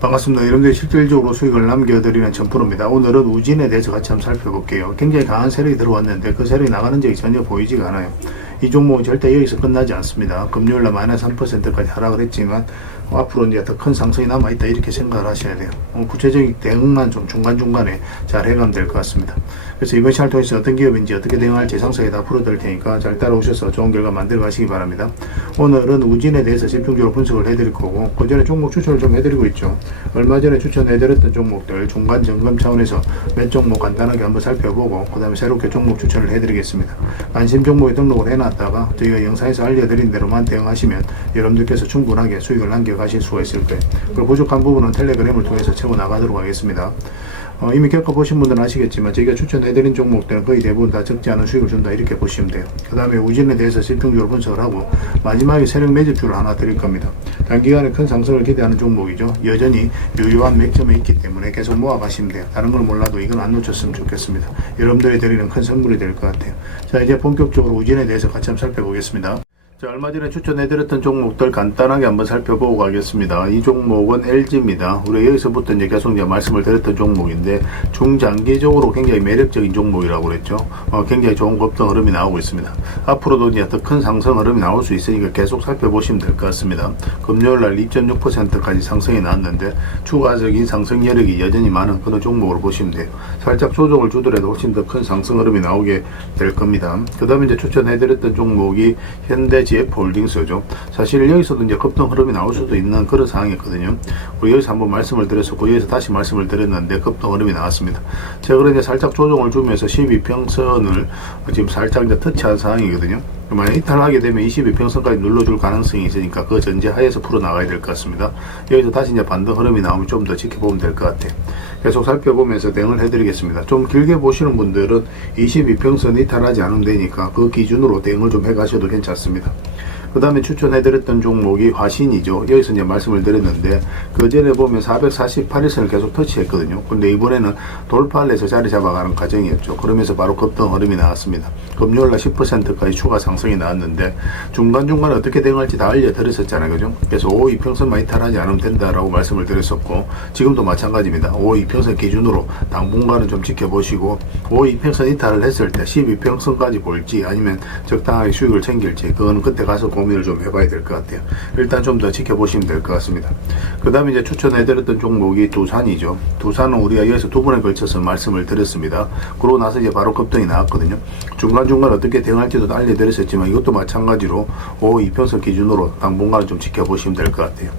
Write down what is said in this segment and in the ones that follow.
반갑습니다. 여러분들이 실질적으로 수익을 남겨드리는 전프로입니다. 오늘은 우진에 대해서 같이 한번 살펴볼게요. 굉장히 강한 세력이 들어왔는데 그 세력이 나가는 적이 전혀 보이지가 않아요. 이 종목은 절대 여기서 끝나지 않습니다. 금요일날 마이너스 3%까지 하락을 했지만 앞으로 이제 더 큰 상승이 남아있다 이렇게 생각을 하셔야 돼요. 구체적인 대응만 좀 중간중간에 잘 해가면 될 것 같습니다. 그래서 이번 시간을 통해서 어떤 기업인지 어떻게 대응할지 상세히 다 풀어드릴 테니까 잘 따라오셔서 좋은 결과 만들어 가시기 바랍니다. 오늘은 우진에 대해서 집중적으로 분석을 해드릴 거고 그 전에 종목 추천을 좀 해드리고 있죠. 얼마 전에 추천해드렸던 종목들 중간 점검 차원에서 몇 종목 간단하게 한번 살펴보고 그 다음에 새롭게 종목 추천을 해드리겠습니다. 관심 종목에 등록을 해놨다가 저희가 영상에서 알려드린 대로만 대응하시면 여러분들께서 충분하게 수익을 남겨가실 수가 있을 거예요. 그리고 부족한 부분은 텔레그램을 통해서 채워나가도록 하겠습니다. 이미 겪어보신 분들은 아시겠지만 저희가 추천해드린 종목들은 거의 대부분 다 적지 않은 수익을 준다 이렇게 보시면 돼요. 그 다음에 우진에 대해서 집중적으로 분석을 하고 마지막에 세력 매집주를 하나 드릴 겁니다. 단기간에 큰 상승을 기대하는 종목이죠. 여전히 유효한 맥점에 있기 때문에 계속 모아가시면 돼요. 다른 걸 몰라도 이건 안 놓쳤으면 좋겠습니다. 여러분들이 드리는 큰 선물이 될 것 같아요. 자, 이제 본격적으로 우진에 대해서 같이 한번 살펴보겠습니다. 자, 얼마 전에 추천해드렸던 종목들 간단하게 한번 살펴보고 가겠습니다. 이 종목은 LG입니다. 우리가 여기서부터 이제 계속 이제 말씀을 드렸던 종목인데 중장기적으로 굉장히 매력적인 종목이라고 그랬죠. 굉장히 좋은 급등 흐름이 나오고 있습니다. 앞으로도 이제 더 큰 상승 흐름이 나올 수 있으니까 계속 살펴보시면 될 것 같습니다. 금요일날 2.6%까지 상승이 나왔는데 추가적인 상승 여력이 여전히 많은 그런 종목으로 보시면 돼요. 살짝 조정을 주더라도 훨씬 더 큰 상승 흐름이 나오게 될 겁니다. 그 다음에 이제 추천해드렸던 종목이 현대GF홀딩스죠. 사실 여기서도 이제 급등 흐름이 나올 수도 있는 그런 상황이었거든요. 우리 여기서 한번 말씀을 드렸었고 여기서 다시 말씀을 드렸는데 급등 흐름이 나왔습니다. 최근에 이제 살짝 조정을 주면서 12평선을 지금 살짝 이제 터치한 상황이거든요. 만약 이탈하게 되면 22평선까지 눌러줄 가능성이 있으니까 그 전제하에서 풀어나가야 될 것 같습니다. 여기서 다시 이제 반등 흐름이 나오면 좀 더 지켜보면 될 것 같아요. 계속 살펴보면서 대응을 해드리겠습니다. 좀 길게 보시는 분들은 22평선 이탈하지 않으면 되니까 그 기준으로 대응을 좀 해가셔도 괜찮습니다. 그 다음에 추천해드렸던 종목이 화신이죠. 여기서 이제 말씀을 드렸는데 그 전에 보면 448일선을 계속 터치했거든요. 근데 이번에는 돌파를 해서 자리 잡아가는 과정이었죠. 그러면서 바로 급등 흐름이 나왔습니다. 금요일날 10%까지 추가 상승이 나왔는데 중간중간에 어떻게 대응할지 다 알려드렸었잖아요. 그죠? 그래서 5이평선만 이탈하지 않으면 된다라고 말씀을 드렸었고 지금도 마찬가지입니다. 5이평선 기준으로 당분간은 좀 지켜보시고 5이평선 이탈을 했을 때 12평선까지 볼지 아니면 적당하게 수익을 챙길지 그거는 그때 가서 고민을 좀 해봐야 될 것 같아요. 일단 좀 더 지켜보시면 될 것 같습니다. 그 다음에 이제 추천해드렸던 종목이 두산이죠. 두산은 우리가 여기서 두 번에 걸쳐서 말씀을 드렸습니다. 그러고 나서 이제 바로 급등이 나왔거든요. 중간중간 어떻게 대응할지도 알려드렸었지만 이것도 마찬가지로 5이평선 기준으로 당분간은 좀 지켜보시면 될 것 같아요.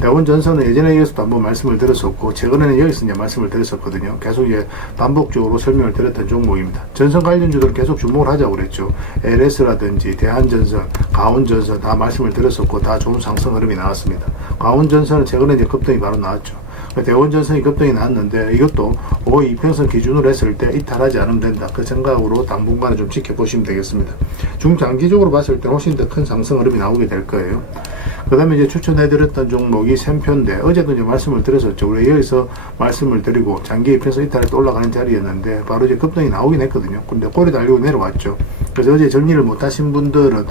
대원전선은 예전에 여기서도 한번 말씀을 드렸었고 최근에는 여기서 이제 말씀을 드렸었거든요. 계속 이제 반복적으로 설명을 드렸던 종목입니다. 전선 관련주들은 계속 주목을 하자고 그랬죠. LS라든지 대한전선, 강원전선 다 말씀을 드렸었고 다 좋은 상승 흐름이 나왔습니다. 강원전선은 최근에 이제 급등이 바로 나왔죠. 대원전선이 급등이 나왔는데 이것도 5이평선 기준으로 했을 때 이탈하지 않으면 된다. 그 생각으로 당분간은 좀 지켜보시면 되겠습니다. 중장기적으로 봤을 때 훨씬 더 큰 상승 흐름이 나오게 될 거예요. 그 다음에 이제 추천해드렸던 종목이 샘표인데 어제도 이제 말씀을 드렸었죠. 우리 여기서 말씀을 드리고 장기 이평선 이탈에 또 올라가는 자리였는데 바로 이제 급등이 나오긴 했거든요. 근데 꼬리 달리고 내려왔죠. 그래서 어제 정리를 못하신 분들은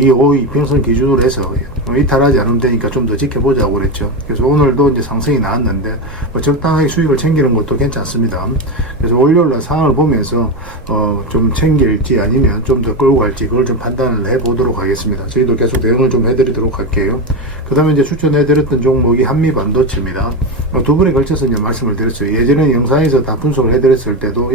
이 5이평선 기준으로 해서 이탈하지 않으면 되니까 좀 더 지켜보자고 그랬죠. 그래서 오늘도 이제 상승이 나왔는데 적당하게 수익을 챙기는 것도 괜찮습니다. 그래서 월요일날 상황을 보면서 좀 챙길지 아니면 좀 더 끌고 갈지 그걸 좀 판단을 해보도록 하겠습니다. 저희도 계속 대응을 좀 해드리도록 할게요. 그 다음에 이제 추천해드렸던 종목이 한미반도체입니다. 두 번에 걸쳐서 이제 말씀을 드렸어요. 예전에 영상에서 다 분석을 해드렸을 때도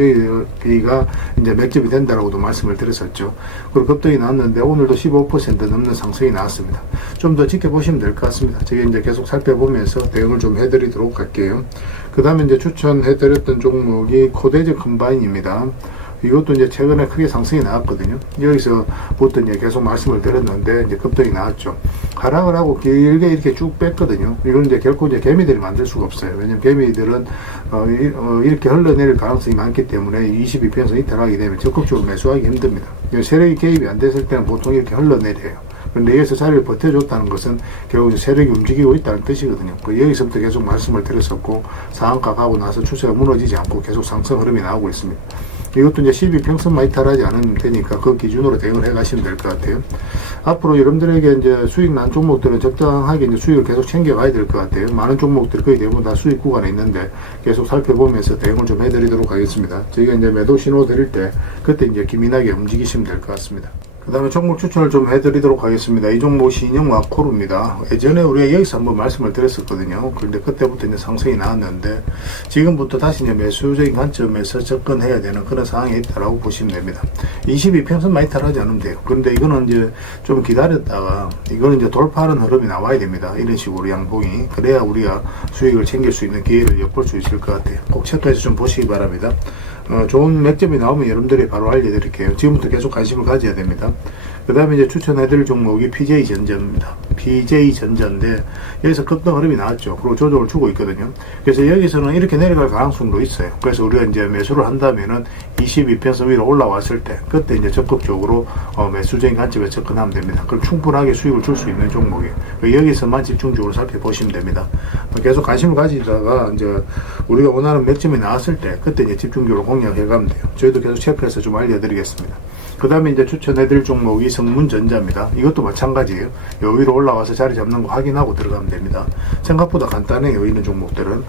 여기가 이제 맥집이 된다라고도 말씀을 드렸었죠. 그리고 급등이 나왔는데 오늘도 15% 넘는 상승이 나왔습니다. 좀 더 지켜보시면 될 것 같습니다. 제가 이제 계속 살펴보면서 대응을 좀 해드리도록 할게요. 그 다음에 이제 추천해드렸던 종목이 코데즈 컴바인입니다. 이것도 이제 최근에 크게 상승이 나왔거든요. 여기서부터 이제 계속 말씀을 드렸는데 이제 급등이 나왔죠. 하락을 하고 길게 이렇게 쭉 뺐거든요. 이건 이제 결코 이제 개미들이 만들 수가 없어요. 왜냐면 개미들은 이렇게 흘러내릴 가능성이 많기 때문에 22평선 이탈하게 되면 적극적으로 매수하기 힘듭니다. 세력이 개입이 안 됐을 때는 보통 이렇게 흘러내려요. 근데 여기서 자리를 버텨줬다는 것은 결국 세력이 움직이고 있다는 뜻이거든요. 여기서부터 계속 말씀을 드렸었고 상한가 가고 나서 추세가 무너지지 않고 계속 상승 흐름이 나오고 있습니다. 이것도 이제 12평선만 이탈하지 않으면 되니까 그 기준으로 대응을 해 가시면 될 것 같아요. 앞으로 여러분들에게 이제 수익 난 종목들은 적당하게 이제 수익을 계속 챙겨가야 될 것 같아요. 많은 종목들이 거의 대부분 다 수익 구간에 있는데 계속 살펴보면서 대응을 좀 해드리도록 하겠습니다. 저희가 이제 매도 신호 드릴 때 그때 이제 기민하게 움직이시면 될 것 같습니다. 그 다음에 종목 추천을 좀 해드리도록 하겠습니다. 이 종목 신영와코르입니다. 예전에 우리가 여기서 한번 말씀을 드렸었거든요. 그런데 그때부터 이제 상승이 나왔는데 지금부터 다시 이제 매수적인 관점에서 접근해야 되는 그런 상황이 있다라고 보시면 됩니다. 22평선만 이탈하지 않으면 돼요. 그런데 이거는 이제 좀 기다렸다가 이거는 이제 돌파하는 흐름이 나와야 됩니다. 이런 식으로 양봉이. 그래야 우리가 수익을 챙길 수 있는 기회를 엿볼 수 있을 것 같아요. 꼭 체크해서 좀 보시기 바랍니다. 좋은 맥점이 나오면 여러분들이 바로 알려드릴게요. 지금부터 계속 관심을 가져야 됩니다. 그 다음에 이제 추천해드릴 종목이 PJ전자입니다. PJ전자인데 여기서 급등 흐름이 나왔죠. 그리고 조정을 주고 있거든요. 그래서 여기서는 이렇게 내려갈 가능성도 있어요. 그래서 우리가 이제 매수를 한다면은 22평선 위로 올라왔을 때 그때 이제 적극적으로 매수적인 관점에 접근하면 됩니다. 그럼 충분하게 수익을 줄 수 있는 종목이에요. 여기서만 집중적으로 살펴보시면 됩니다. 계속 관심을 가지다가 이제 우리가 원하는 맥점이 나왔을 때 그때 이제 집중적으로 공략해 가면 돼요. 저희도 계속 체크해서 좀 알려드리겠습니다. 그 다음에 이제 추천해드릴 종목이 성문전자입니다. 이것도 마찬가지예요. 요 위로 올라와서 자리 잡는 거 확인하고 들어가면 됩니다. 생각보다 간단해요. 있는 종목들은.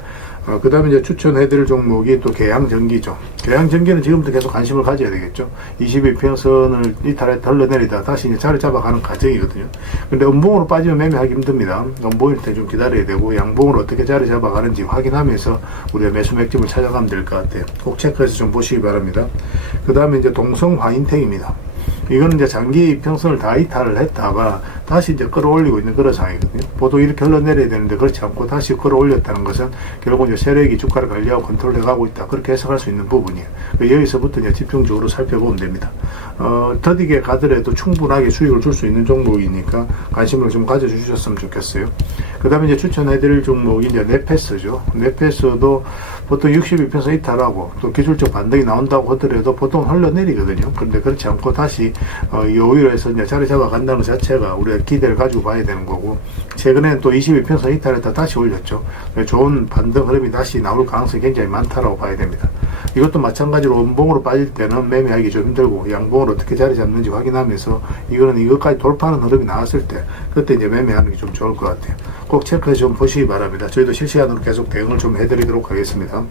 그 다음에 이제 추천해드릴 종목이 또 계양전기죠. 계양전기는 지금부터 계속 관심을 가져야 되겠죠. 22평선을 이탈에 덜러내리다 다시 이제 자리 잡아가는 과정이거든요. 근데 음봉으로 빠지면 매매하기 힘듭니다. 음봉일 때 좀 기다려야 되고 양봉으로 어떻게 자리 잡아가는지 확인하면서 우리가 매수 맥점을 찾아가면 될 것 같아요. 꼭 체크해서 좀 보시기 바랍니다. 그 다음에 이제 동성화인텍입니다. 이거는 이제 장기 이평선을 다 이탈을 했다가 다시 이제 끌어올리고 있는 그런 상황이거든요. 보통 이렇게 흘러내려야 되는데 그렇지 않고 다시 끌어올렸다는 것은 결국 이제 세력이 주가를 관리하고 컨트롤해 가고 있다. 그렇게 해석할 수 있는 부분이에요. 여기서부터 이제 집중적으로 살펴보면 됩니다. 더디게 가더라도 충분하게 수익을 줄 수 있는 종목이니까 관심을 좀 가져주셨으면 좋겠어요. 그 다음에 이제 추천해드릴 종목이 이제 네페스죠. 네페스도 보통 62평선 이탈하고 또 기술적 반등이 나온다고 하더라도 보통 흘러내리거든요. 그런데 그렇지 않고 다시 오히려 해서 이제 자리 잡아간다는 것 자체가 우리가 기대를 가지고 봐야 되는 거고, 최근에는 또 22평선 이탈했다 다시 올렸죠. 좋은 반등 흐름이 다시 나올 가능성이 굉장히 많다라고 봐야 됩니다. 이것도 마찬가지로 음봉으로 빠질 때는 매매하기 좀 힘들고 양봉으로 어떻게 자리 잡는지 확인하면서 이거는 이것까지 돌파하는 흐름이 나왔을 때 그때 이제 매매하는 게 좀 좋을 것 같아요. 꼭 체크해서 좀 보시기 바랍니다. 저희도 실시간으로 계속 대응을 좀 해드리도록 하겠습니다.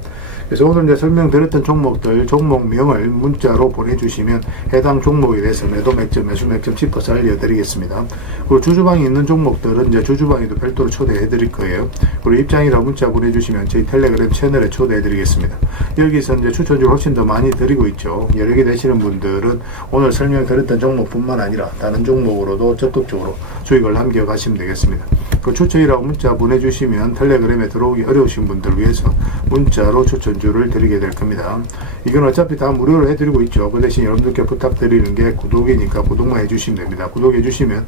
그래서 오늘 이제 설명드렸던 종목들 종목명을 문자로 보내주시면 해당 종목에 대해서 매도 맥점, 매수 맥점 짚어서 알려드리겠습니다. 그리고 주주방이 있는 종목들은 이제 주주방에도 별도로 초대해드릴 거예요. 그리고 입장이라 문자 보내주시면 저희 텔레그램 채널에 초대해드리겠습니다. 여기서 이제 추천주를 훨씬 더 많이 드리고 있죠. 여러 개 되시는 분들은 오늘 설명드렸던 종목뿐만 아니라 다른 종목으로도 적극적으로 수익을 남겨가시면 되겠습니다. 그 추천이라고 문자 보내주시면 텔레그램에 들어오기 어려우신 분들 위해서 문자로 추천주를 드리게 될 겁니다. 이건 어차피 다 무료로 해드리고 있죠. 그 대신 여러분들께 부탁드리는 게 구독이니까 구독만 해주시면 됩니다. 구독해주시면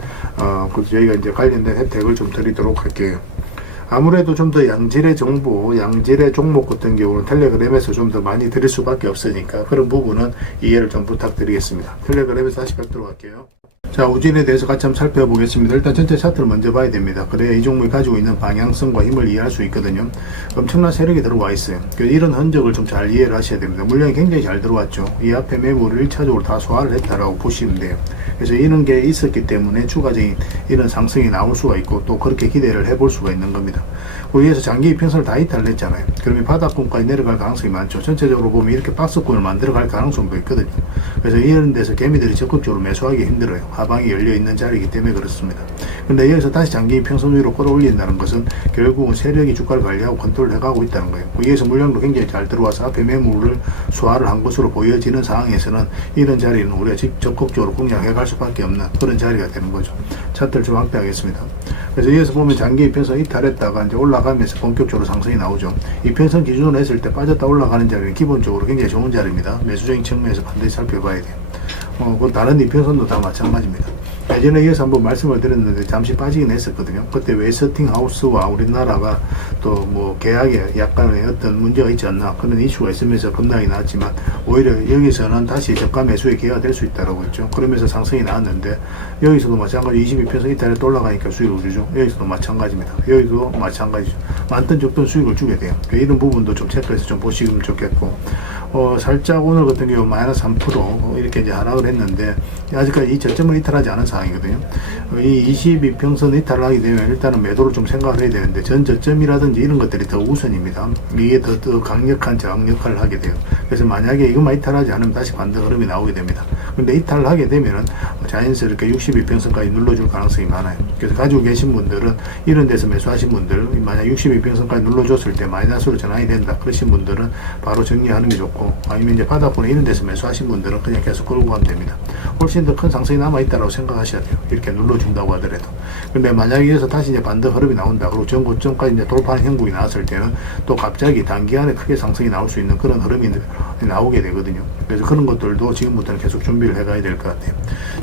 저희가 이제 관련된 혜택을 좀 드리도록 할게요. 아무래도 좀 더 양질의 정보, 양질의 종목 같은 경우는 텔레그램에서 좀 더 많이 드릴 수밖에 없으니까 그런 부분은 이해를 좀 부탁드리겠습니다. 텔레그램에서 다시 뵙도록 할게요. 자, 우진에 대해서 같이 한번 살펴보겠습니다. 일단 전체 차트를 먼저 봐야 됩니다. 그래야 이 종목이 가지고 있는 방향성과 힘을 이해할 수 있거든요. 엄청난 세력이 들어와 있어요. 이런 흔적을 좀 잘 이해를 하셔야 됩니다. 물량이 굉장히 잘 들어왔죠. 이 앞에 매물을 1차적으로 다 소화를 했다라고 보시면 돼요. 그래서 이런 게 있었기 때문에 추가적인 이런 상승이 나올 수가 있고 또 그렇게 기대를 해볼 수가 있는 겁니다. 위에서 장기 이평선을 다 이탈을 했잖아요. 그러면 바닥권까지 내려갈 가능성이 많죠. 전체적으로 보면 이렇게 박스권을 만들어갈 가능성도 있거든요. 그래서 이런 데서 개미들이 적극적으로 매수하기 힘들어요. 하방이 열려있는 자리이기 때문에 그렇습니다. 근데 여기서 다시 장기 이평선 위로 끌어올린다는 것은 결국은 세력이 주가를 관리하고 컨트롤 해가고 있다는 거예요. 위에서 물량도 굉장히 잘 들어와서 앞에 매물을 소화를 한 것으로 보여지는 상황에서는 이런 자리는 우리가 적극적으로 공략해갈 수밖에 없는 그런 자리가 되는 거죠. 차트를 좀 확대하겠습니다. 그래서 여기서 보면 장기 이평선 이탈했다가 이제 올라가면서 본격적으로 상승이 나오죠. 이평선 기준으로 했을 때 빠졌다 올라가는 자리는 기본적으로 굉장히 좋은 자리입니다. 매수적인 측면에서 반드시 살펴봐야 돼요. 그 다른 이평선도 다 마찬가지입니다. 예전에 이어서 한번 말씀을 드렸는데 잠시 빠지긴 했었거든요. 그때 웨스팅하우스와 우리나라가 또 뭐 계약에 약간의 어떤 문제가 있지 않나 그런 이슈가 있으면서 급락이 나왔지만 오히려 여기서는 다시 저가 매수의 기회가 될 수 있다고 했죠. 그러면서 상승이 나왔는데 여기서도 마찬가지 22평선 이탈에 또 올라가니까 수익을 주죠. 여기서도 마찬가지입니다. 여기도 마찬가지죠. 많든 적든 수익을 주게 돼요. 이런 부분도 좀 체크해서 좀 보시면 좋겠고, 살짝 오늘 같은 경우 마이너스 3% 이렇게 이제 하락을 했는데 아직까지 이 저점을 이탈하지 않은 상황이거든요. 이 22평선 이탈을 하게 되면 일단은 매도를 좀 생각을 해야 되는데 전 저점이라든지 이런 것들이 더 우선입니다. 이게 더 강력한 저항 역할을 하게 돼요. 그래서 만약에 이것만 이탈하지 않으면 다시 반등 흐름이 나오게 됩니다. 근데 이탈을 하게 되면은 자연스럽게 62평선까지 눌러줄 가능성이 많아요. 그래서 가지고 계신 분들은 이런 데서 매수하신 분들, 만약 62평선까지 눌러줬을 때 마이너스로 전환이 된다 그러신 분들은 바로 정리하는 게 좋고, 아니면 이제 바닥권에 이런 데서 매수하신 분들은 그냥 계속 끌고 가면 됩니다. 훨씬 더 큰 상승이 남아있다라고 생각하셔야 돼요. 이렇게 눌러준다고 하더라도. 근데 만약에 여기서 다시 이제 반등 흐름이 나온다. 그리고 전고점까지 이제 돌파하는 형국이 나왔을 때는 또 갑자기 단기간에 크게 상승이 나올 수 있는 그런 흐름이 나오게 되거든요. 그래서 그런 것들도 지금부터는 계속 준비를 해가야 될 것 같아요.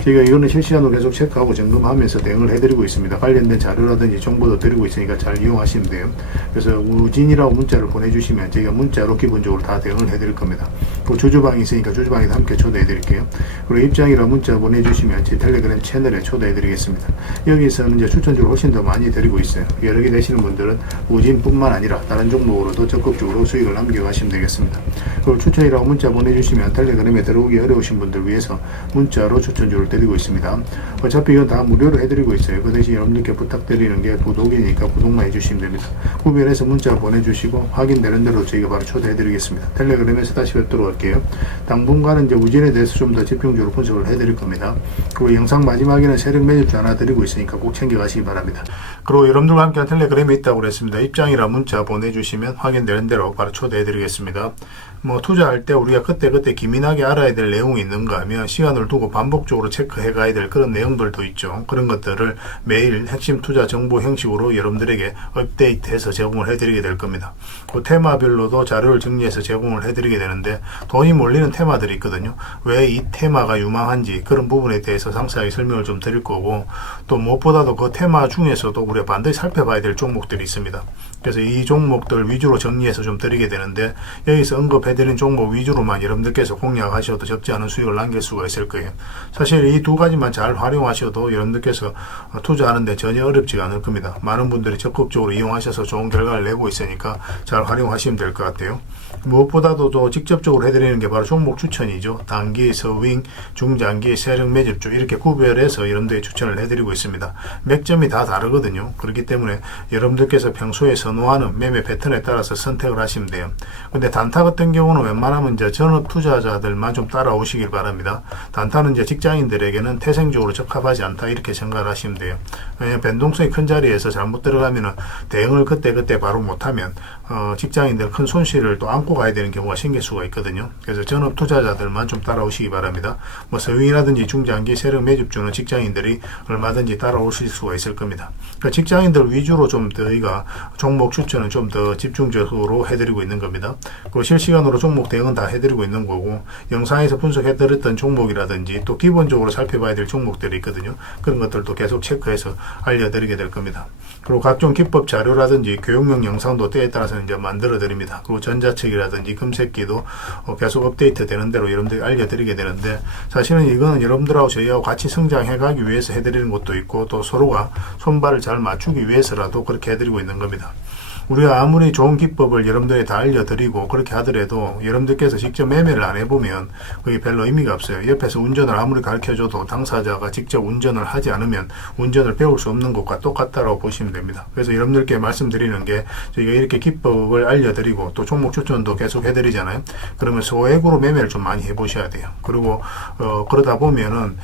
저희가 이거는 실시간으로 계속 체크하고 점검하면서 대응을 해드리고 있습니다. 관련된 자료라든지 정보도 드리고 있으니까 잘 이용하시면 돼요. 그래서 우진이라고 문자를 보내주시면 저희가 문자로 기본적으로 다 대응을 해드릴 겁니다. 그 주주방이 있으니까 주주방에도 함께 초대해드릴게요. 그리고 입장이라 문자 보내주시면 제 텔레그램 채널에 초대해드리겠습니다. 여기서는 이제 추천주를 훨씬 더 많이 드리고 있어요. 여러 개 되시는 분들은 우진뿐만 아니라 다른 종목으로도 적극적으로 수익을 남겨가시면 되겠습니다. 그리고 추천이라고 문자 보내주시면 텔레그램에 들어오기 어려우신 분들 위해서 문자로 추천주를 드리고 있습니다. 어차피 이건 다 무료로 해드리고 있어요. 그 대신 여러분들께 부탁드리는 게 구독이니까 구독만 해주시면 됩니다. 구별해서 문자 보내주시고 확인되는 대로 저희가 바로 초대해드리겠습니다. 텔레그램에서 다시 뵙도록 할게요. 당분간은 이제 우진에 대해서 좀 더 집중적으로 분석을 해드릴 겁니다. 그리고 영상 마지막에는 세력 매집주 하나 드리고 있으니까 꼭 챙겨가시기 바랍니다. 그리고 여러분들과 함께한 텔레그램에 있다고 그랬습니다. 입장이라 문자 보내주시면 확인되는 대로 바로 초대해드리겠습니다. 투자할 때 우리가 그때 기민하게 알아야 될 내용이 있는가 하면 시간을 두고 반복적으로 체크해 가야 될 그런 내용들도 있죠. 그런 것들을 매일 핵심 투자 정보 형식으로 여러분들에게 업데이트해서 제공을 해드리게 될 겁니다. 그 테마별로도 자료를 정리해서 제공을 해드리게 되는데 돈이 몰리는 테마들이 있거든요. 왜 이 테마가 유망한지 그런 부분에 대해서 상세하게 설명을 좀 드릴 거고, 또 무엇보다도 그 테마 중에서도 우리가 반드시 살펴봐야 될 종목들이 있습니다. 그래서 이 종목들 위주로 정리해서 좀 드리게 되는데, 여기서 언급해드린 종목 위주로만 여러분들께서 공략하셔도 적지 않은 수익을 남길 수가 있을 거예요. 사실 이 두 가지만 잘 활용하셔도 여러분들께서 투자하는데 전혀 어렵지가 않을 겁니다. 많은 분들이 적극적으로 이용하셔서 좋은 결과를 내고 있으니까 잘 활용하시면 될 것 같아요. 무엇보다도 또 직접적으로 해드리는 게 바로 종목 추천이죠. 단기, 서윙, 중장기, 세력 매집주 이렇게 구별해서 여러분들이 추천을 해드리고 있습니다. 맥점이 다 다르거든요. 그렇기 때문에 여러분들께서 평소에 선호하는 매매 패턴에 따라서 선택을 하시면 돼요. 근데 단타 같은 경우는 웬만하면 이제 전업 투자자들만 좀 따라오시길 바랍니다. 단타는 이제 직장인들에게는 태생적으로 적합하지 않다 이렇게 생각을 하시면 돼요. 왜냐하면 변동성이 큰 자리에서 잘못 들어가면은 대응을 그때 바로 못하면 직장인들 큰 손실을 또 안고 가야 되는 경우가 생길 수가 있거든요. 그래서 전업 투자자들만 좀 따라오시기 바랍니다. 서윙이라든지 중장기 세력 매집주는 직장인들이 얼마든지 따라오실 수가 있을 겁니다. 그러니까 직장인들 위주로 좀 저희가 종목 추천은 좀 더 집중적으로 해드리고 있는 겁니다. 그리고 실시간으로 종목 대응은 다 해드리고 있는 거고, 영상에서 분석해드렸던 종목이라든지 또 기본적으로 살펴봐야 될 종목들이 있거든요. 그런 것들도 계속 체크해서 알려드리게 될 겁니다. 그리고 각종 기법 자료라든지 교육용 영상도 때에 따라서는 이제 만들어 드립니다. 그리고 전자책이라든지 금색기도 계속 업데이트 되는 대로 여러분들이 알려드리게 되는데, 사실은 이거는 여러분들하고 저희하고 같이 성장해 가기 위해서 해드리는 것도 있고, 또 서로가 손발을 잘 맞추기 위해서라도 그렇게 해드리고 있는 겁니다. 우리가 아무리 좋은 기법을 여러분들이 다 알려드리고 그렇게 하더라도 여러분들께서 직접 매매를 안 해보면 그게 별로 의미가 없어요. 옆에서 운전을 아무리 가르쳐줘도 당사자가 직접 운전을 하지 않으면 운전을 배울 수 없는 것과 똑같다고 보시면 됩니다. 그래서 여러분들께 말씀드리는 게, 저희가 이렇게 기법을 알려드리고 또 종목 추천도 계속 해드리잖아요. 그러면 소액으로 매매를 좀 많이 해보셔야 돼요. 그리고 그러다 보면은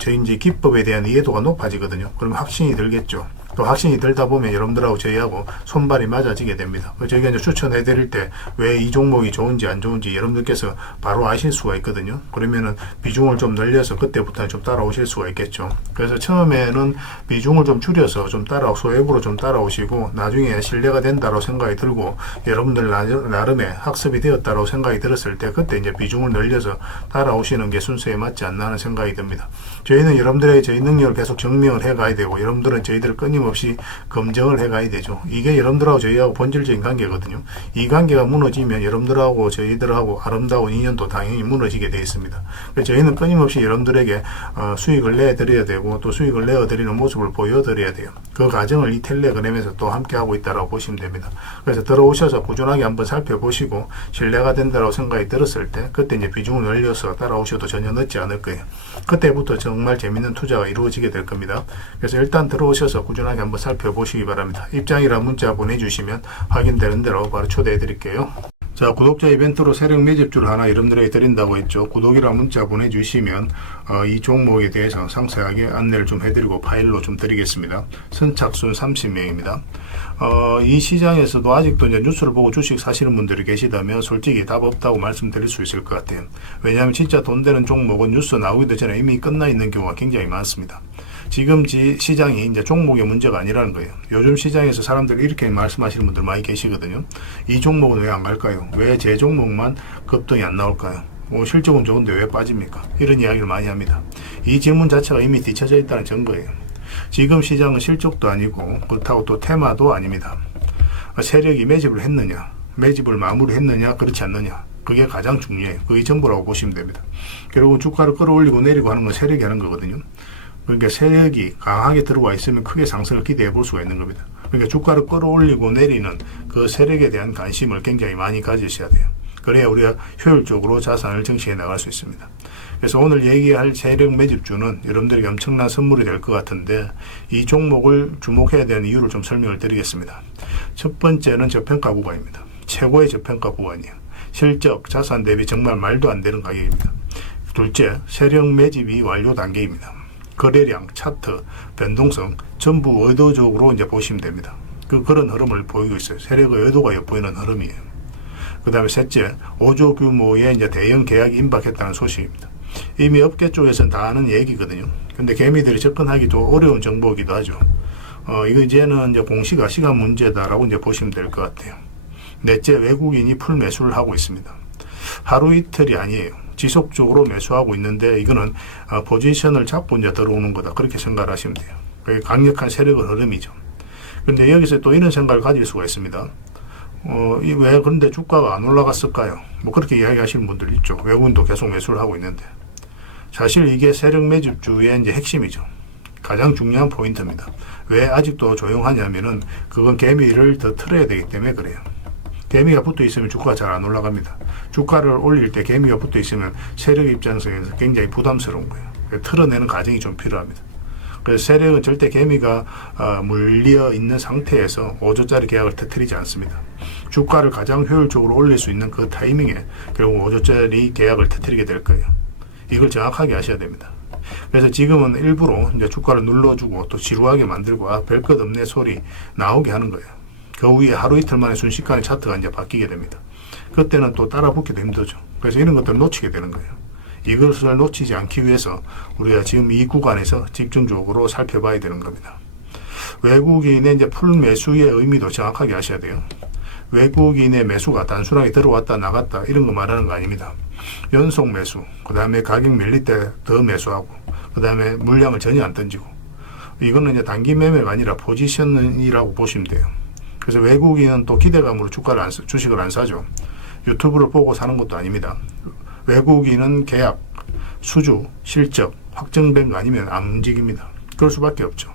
저희 이제 기법에 대한 이해도가 높아지거든요. 그러면 확신이 들겠죠. 또 확신이 들다 보면 여러분들하고 저희하고 손발이 맞아지게 됩니다. 저희가 이제 추천해 드릴 때 왜 이 종목이 좋은지 안 좋은지 여러분들께서 바로 아실 수가 있거든요. 그러면은 비중을 좀 늘려서 그때부터는 좀 따라오실 수가 있겠죠. 그래서 처음에는 비중을 좀 줄여서 좀 소액으로 좀 따라오시고, 나중에 신뢰가 된다고 생각이 들고 여러분들 나름의 학습이 되었다고 생각이 들었을 때 그때 이제 비중을 늘려서 따라오시는 게 순서에 맞지 않나 하는 생각이 듭니다. 저희는 여러분들의 저희 능력을 계속 증명을 해 가야 되고, 여러분들은 저희들을 끊임없이 끊임없이 검증을 해가야 되죠. 이게 여러분들하고 저희하고 본질적인 관계거든요. 이 관계가 무너지면 여러분들하고 저희들하고 아름다운 인연도 당연히 무너지게 되어 있습니다. 그래서 저희는 끊임없이 여러분들에게 수익을 내드려야 되고 또 수익을 내어드리는 모습을 보여드려야 돼요. 그 과정을 이 텔레그램에서 또 함께하고 있다고 보시면 됩니다. 그래서 들어오셔서 꾸준하게 한번 살펴보시고 신뢰가 된다고 생각이 들었을 때 그때 이제 비중을 늘려서 따라오셔도 전혀 늦지 않을 거예요. 그때부터 정말 재밌는 투자가 이루어지게 될 겁니다. 그래서 일단 들어오셔서 꾸준하게 한번 살펴보시기 바랍니다. 입장이라 문자 보내주시면 확인되는 대로 바로 초대해 드릴게요. 자, 구독자 이벤트로 세력 매집주를 하나 여러분들에게 드린다고 했죠. 구독이랑 문자 보내주시면 이 종목에 대해서 상세하게 안내를 좀 해드리고 파일로 좀 드리겠습니다. 선착순 30명입니다. 이 시장에서도 아직도 이제 뉴스를 보고 주식 사시는 분들이 계시다면 솔직히 답 없다고 말씀드릴 수 있을 것 같아요. 왜냐하면 진짜 돈 되는 종목은 뉴스 나오기도 전에 이미 끝나 있는 경우가 굉장히 많습니다. 지금 시장이 이제 종목의 문제가 아니라는 거예요. 요즘 시장에서 사람들이 이렇게 말씀하시는 분들 많이 계시거든요. 이 종목은 왜 안 갈까요? 왜 제 종목만 급등이 안 나올까요? 실적은 좋은데 왜 빠집니까? 이런 이야기를 많이 합니다. 이 질문 자체가 이미 뒤쳐져 있다는 증거예요. 지금 시장은 실적도 아니고 그렇다고 또 테마도 아닙니다. 세력이 매집을 했느냐, 매집을 마무리했느냐, 그렇지 않느냐, 그게 가장 중요해요. 그게 전부라고 보시면 됩니다. 결국 주가를 끌어올리고 내리고 하는 건 세력이 하는 거거든요. 그러니까 세력이 강하게 들어와 있으면 크게 상승을 기대해 볼 수가 있는 겁니다. 그러니까 주가를 끌어올리고 내리는 그 세력에 대한 관심을 굉장히 많이 가지셔야 돼요. 그래야 우리가 효율적으로 자산을 증식해 나갈 수 있습니다. 그래서 오늘 얘기할 세력 매집주는 여러분들에게 엄청난 선물이 될 것 같은데 이 종목을 주목해야 되는 이유를 좀 설명을 드리겠습니다. 첫 번째는 저평가 구간입니다. 최고의 저평가 구간이에요. 실적, 자산 대비 정말 말도 안 되는 가격입니다. 둘째, 세력 매집이 완료 단계입니다. 거래량, 차트, 변동성 전부 의도적으로 이제 보시면 됩니다. 그런 흐름을 보이고 있어요. 세력의 의도가 엿보이는 흐름이에요. 그 다음에 셋째, 5조 규모의 이제 대형 계약이 임박했다는 소식입니다. 이미 업계 쪽에서는 다 아는 얘기거든요. 근데 개미들이 접근하기 좀 어려운 정보이기도 하죠. 이거 이제는 이제 공시가 시간 문제다라고 이제 보시면 될 것 같아요. 넷째, 외국인이 풀 매수를 하고 있습니다. 하루 이틀이 아니에요. 지속적으로 매수하고 있는데 이거는 포지션을 잡고 이제 들어오는 거다. 그렇게 생각을 하시면 돼요. 그게 강력한 세력의 흐름이죠. 그런데 여기서 또 이런 생각을 가질 수가 있습니다. 왜 그런데 주가가 안 올라갔을까요? 그렇게 이야기하시는 분들 있죠. 외국인도 계속 매수를 하고 있는데. 사실 이게 세력 매집주의 이제 핵심이죠. 가장 중요한 포인트입니다. 왜 아직도 조용하냐면은 그건 개미를 더 틀어야 되기 때문에 그래요. 개미가 붙어 있으면 주가가 잘 안 올라갑니다. 주가를 올릴 때 개미가 붙어 있으면 세력 입장에서 굉장히 부담스러운 거예요. 틀어내는 과정이 좀 필요합니다. 그래서 세력은 절대 개미가 물려 있는 상태에서 5조짜리 계약을 터뜨리지 않습니다. 주가를 가장 효율적으로 올릴 수 있는 그 타이밍에 결국 5조짜리 계약을 터뜨리게 될 거예요. 이걸 정확하게 아셔야 됩니다. 그래서 지금은 일부러 이제 주가를 눌러주고 또 지루하게 만들고 별 것 없네 소리 나오게 하는 거예요. 그 후에 하루 이틀 만에 순식간에 차트가 이제 바뀌게 됩니다. 그때는 또 따라 붙기도 힘들죠. 그래서 이런 것들을 놓치게 되는 거예요. 이것을 놓치지 않기 위해서 우리가 지금 이 구간에서 집중적으로 살펴봐야 되는 겁니다. 외국인의 이제 풀 매수의 의미도 정확하게 아셔야 돼요. 외국인의 매수가 단순하게 들어왔다 나갔다 이런 거 말하는 거 아닙니다. 연속 매수, 그 다음에 가격 밀릴 때 더 매수하고, 그 다음에 물량을 전혀 안 던지고, 이거는 이제 단기 매매가 아니라 포지션이라고 보시면 돼요. 그래서 외국인은 또 기대감으로 주식을 안 사죠. 유튜브를 보고 사는 것도 아닙니다. 외국인은 계약, 수주, 실적 확정된 거 아니면 안 움직입니다. 그럴 수밖에 없죠.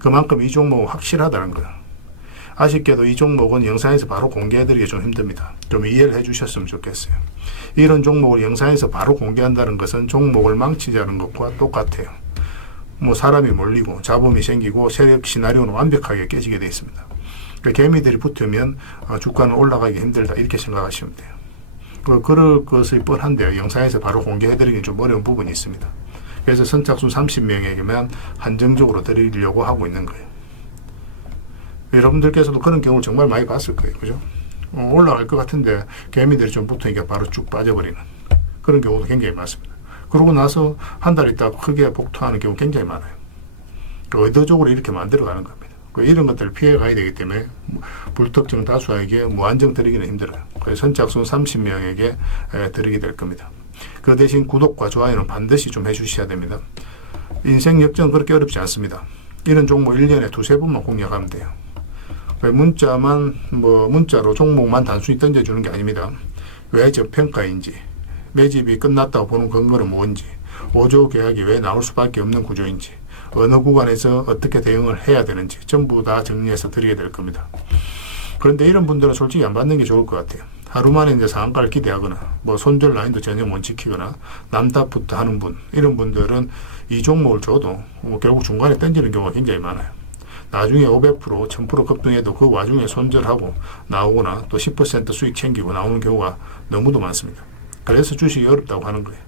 그만큼 이 종목은 확실하다는 거예요. 아쉽게도 이 종목은 영상에서 바로 공개해드리기 좀 힘듭니다. 좀 이해를 해주셨으면 좋겠어요. 이런 종목을 영상에서 바로 공개한다는 것은 종목을 망치자는 것과 똑같아요. 사람이 몰리고 자본이 생기고 세력 시나리오는 완벽하게 깨지게 되어 있습니다. 개미들이 붙으면 주가는 올라가기 힘들다 이렇게 생각하시면 돼요. 그럴 것이 뻔한데요. 영상에서 바로 공개해드리기 좀 어려운 부분이 있습니다. 그래서 선착순 30명에게만 한정적으로 드리려고 하고 있는 거예요. 여러분들께서도 그런 경우를 정말 많이 봤을 거예요. 그죠? 올라갈 것 같은데 개미들이 좀 붙으니까 바로 쭉 빠져버리는 그런 경우도 굉장히 많습니다. 그러고 나서 한 달 있다가 크게 복토하는 경우 굉장히 많아요. 의도적으로 이렇게 만들어가는 겁니다. 이런 것들을 피해 가야 되기 때문에 불특정 다수에게 무한정 드리기는 힘들어요. 그래서 선착순 30명에게 드리게 될 겁니다. 그 대신 구독과 좋아요는 반드시 좀 해주셔야 됩니다. 인생 역전은 그렇게 어렵지 않습니다. 이런 종목 1년에 두세 번만 공략하면 돼요. 왜 문자로 종목만 단순히 던져주는 게 아닙니다. 왜 저평가인지, 매집이 끝났다고 보는 근거는 뭔지, 5조 계약이 왜 나올 수밖에 없는 구조인지, 어느 구간에서 어떻게 대응을 해야 되는지 전부 다 정리해서 드리게 될 겁니다. 그런데 이런 분들은 솔직히 안 받는 게 좋을 것 같아요. 하루 만에 이제 상한가를 기대하거나 손절 라인도 전혀 못 지키거나 남탓부터 하는 분, 이런 분들은 이 종목을 줘도 결국 중간에 던지는 경우가 굉장히 많아요. 나중에 500%, 1000% 급등해도 그 와중에 손절하고 나오거나 또 10% 수익 챙기고 나오는 경우가 너무도 많습니다. 그래서 주식이 어렵다고 하는 거예요.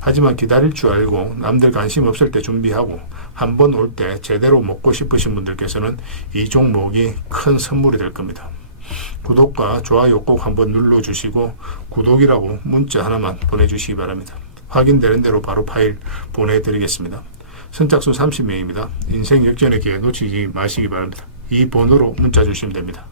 하지만 기다릴 줄 알고 남들 관심 없을 때 준비하고 한 번 올 때 제대로 먹고 싶으신 분들께서는 이 종목이 큰 선물이 될 겁니다. 구독과 좋아요 꼭 한번 눌러주시고 구독이라고 문자 하나만 보내주시기 바랍니다. 확인되는 대로 바로 파일 보내드리겠습니다. 선착순 30명입니다. 인생 역전의 기회 놓치지 마시기 바랍니다. 이 번호로 문자 주시면 됩니다.